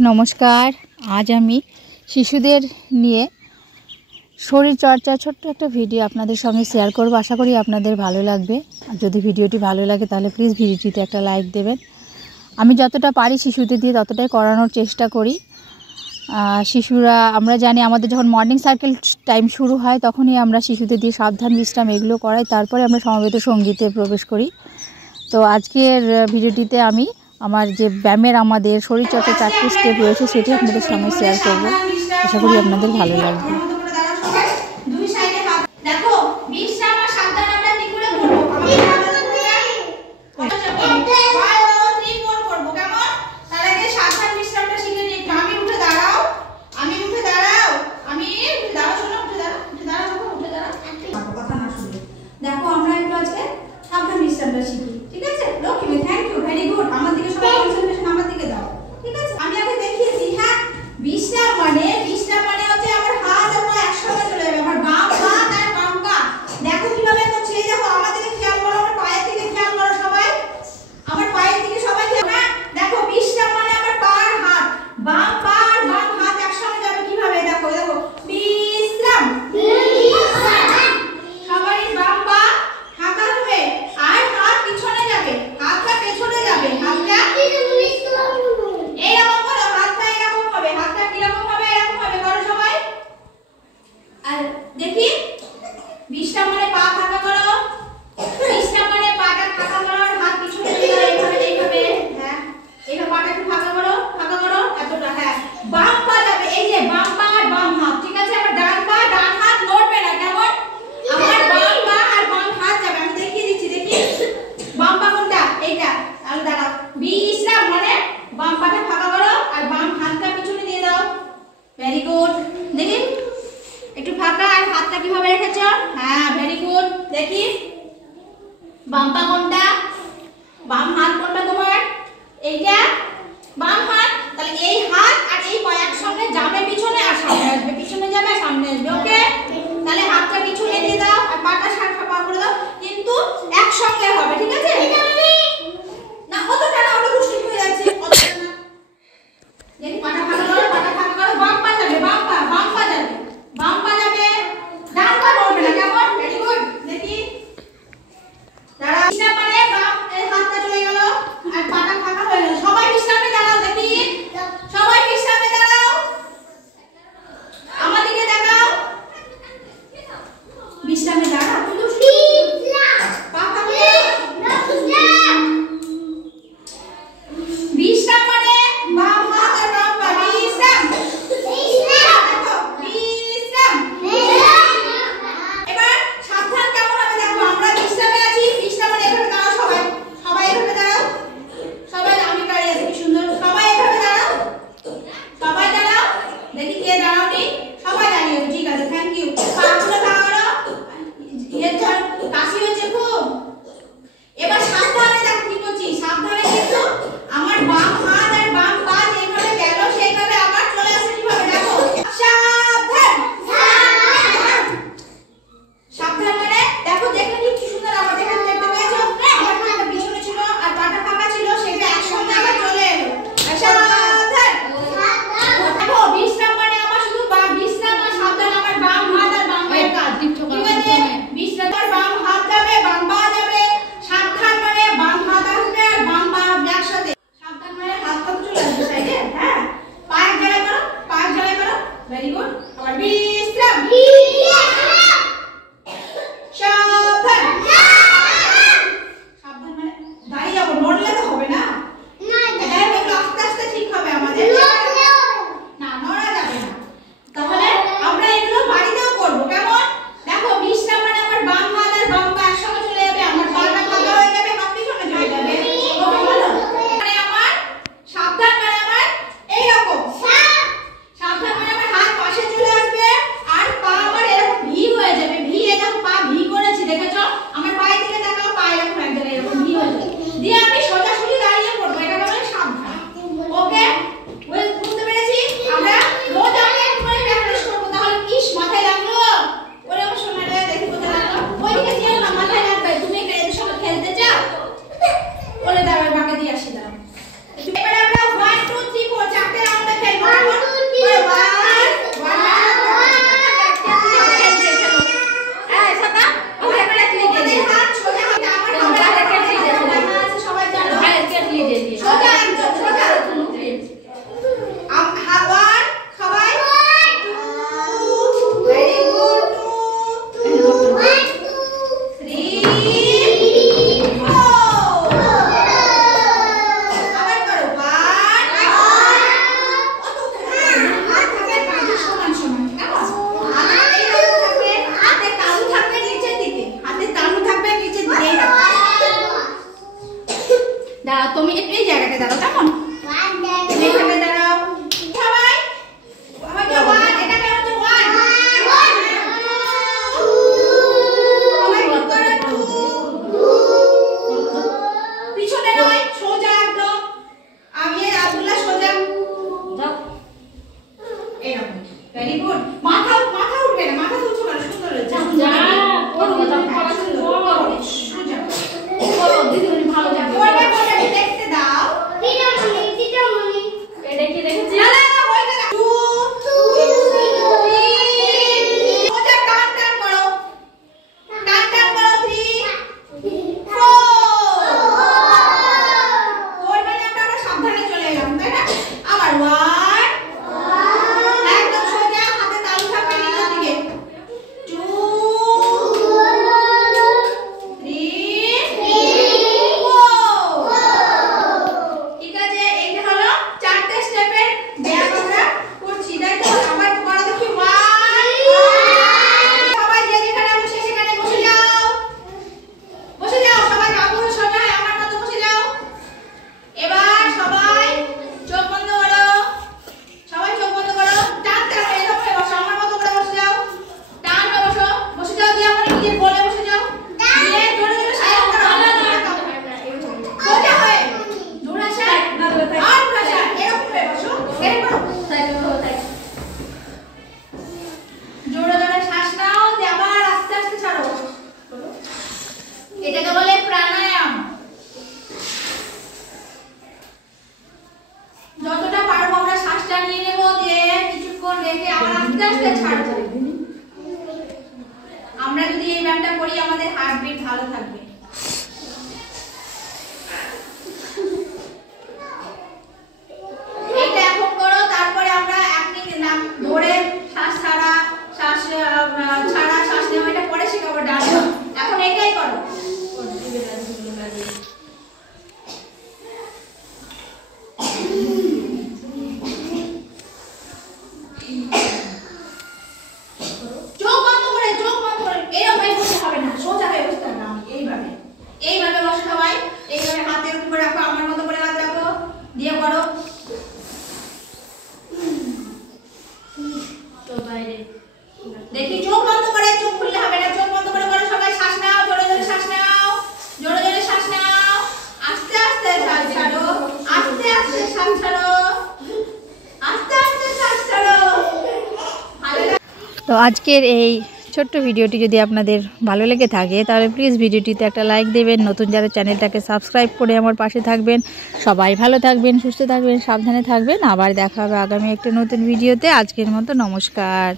नमस्कार। आज आमी शिशुदेर निये शरीर चर्चा छोट्ट एक भिडियो आपनादेर संगे शेयर करब। आशा करी आपनादेर भालो लागबे। यदि भिडियोटी भालो लागे ताहले प्लिज भिडियोटीते एक लाइक देवें। आमी जतटा पारी शिशुदेर दिये ततटाई करानोर चेष्टा करी। शिशुरा आमरा जानी आमादेर जखन मर्निंग साइकेल टाइम शुरू हय तखनई आमरा शिशुदेर दिये साबधान विश्राम एगुलो कराई, तारपरे आमरा समवेत संगीते प्रवेश करी। तो आजकेर भिडियोटीते आमी আমার যে ব্যায়ামের আমাদের শরীরচর্চা 4টি স্টেপ রয়েছে সেটি আপনাদের সঙ্গে শেয়ার করব। আশা করি আপনাদের ভালো লাগবে। দুই সাইডে হাত দেখো, বিশ্রাম আর সাবধান আমরা কি করে করব? আমি করব কেমন? তার আগে সাবধান বিশ্রামটা শিখে নিই। আমি উঠে দাঁড়াও, আমি উঠে দাঁড়াও, আমি উঠে দাঁড়াও, শোনো উঠে দাঁড়াও, উঠে দাঁড়াও, উঠে দাঁড়াও। কথা না শুনে দেখো আমরা একটু আজকে সাবধান বিশ্রামটা শিখি। ঠিক আছে Lakshmi, thank you, very good. আমার দিকে সবাই কনসেন্ট্রেশন আমার দিকে দাও। ঠিক আছে আমি আগে দেখিয়েছি। হ্যাঁ, বিশ্রাম মানে হচ্ছে আমার হাত আর ভেরি গুড। মাথা মাথা উঠবে না, মাথা তুলছো না, সুন্দর হয়েছে। যা ওর কথা পড়া শুরু করো। সোজা করো দিদি, ভালো যাবে। ওইটা কোনটা দেখতে দাও। দিদামণি এটা কি দেখেছি? না না ওইটা না। 2 সোজা টান টান করো, টান টান করো। 3 4 ওই মানে আমরা সাবধানে চলে এলাম, তাই না? আবার 1 একদম সোজা, হাতে তালু থাকবে নিচের দিকে। 2 3 4 ঠিক আছে, এইটা হলো চারটে স্টেপের ব্যায়াম আমরা করছি, তাই তো? আবার করো দেখি 1 সবাই যে যেখানে বসে সেখানে বসে যাও, বসে যাও সবাই, বাবু সোজা আমার মতো বসে যাও। এবার সবাই চোখ বন্ধ করো, সবাই চোখ বন্ধ করো। টান টান এরকম করে বসো, আমার মতো করে বসে যাও। টান করে বসো, বসে যাও, দিয়ে আমার নিজে বলে বসে যাও। দিয়ে জোরে জোরে সাইড করো। সোজা হয়ে জোরে সাইড আর জোরে সাইড এরকম করে বসো। এরকম করো, জোরে জোরে শ্বাস নাও, দিয়ে আবার আস্তে আস্তে ছাড়ো। এটাকে বলে প্রাণায়াম। যতটা পারবো আমরা শ্বাসটা নিয়ে নেব, দিয়ে কিছুক্ষণ রেখে আবার আস্তে আস্তে ছাড়বো। আমরা যদি এই ব্যায়ামটা করি আমাদের হার্টবিট ভালো থাকবে। এইটা এখন করো, তারপরে আমরা 1 মিনিট নাম ধরে শ্বাস ছাড়া, শ্বাস ছাড়া, শ্বাস নেওয়া, এটা পরে শেখাবো ডান্স। এখন এটাই করো। চোখ বন্ধ করে এরকম ভাবে বসতে হবে না, সোজা হয়ে বসতে হবে। এইভাবে এইভাবে বসো সবাই, এইভাবে হাতের উপর রাখো, আমার মতো করে হাত রাখো, দিয়ে করো। তো বাইরে দেখি চোখ বন্ধ করে, চোখ খুললে হবে না, চোখ বন্ধ করে করো সবাই। শ্বাস নাও, জোরে জোরে শ্বাস নাও, জোরে জোরে শ্বাস নাও, আস্তে আস্তে শ্বাস ছাড়ো, আস্তে আস্তে শ্বাস ছাড়ো, আস্তে আস্তে শ্বাস ছাড়ো। তো আজকের এই ছোট্ট ভিডিওটি যদি আপনাদের ভালো লেগে থাকে তাহলে প্লিজ ভিডিওটিতে একটা লাইক দেবেন। নতুন যারা চ্যানেলটাকে সাবস্ক্রাইব করে আমার পাশে থাকবেন। সবাই ভালো থাকবেন, সুস্থ থাকবেন, সাবধানে থাকবেন। আবার দেখা হবে আগামী একটা নতুন ভিডিওতে। আজকের মতো নমস্কার।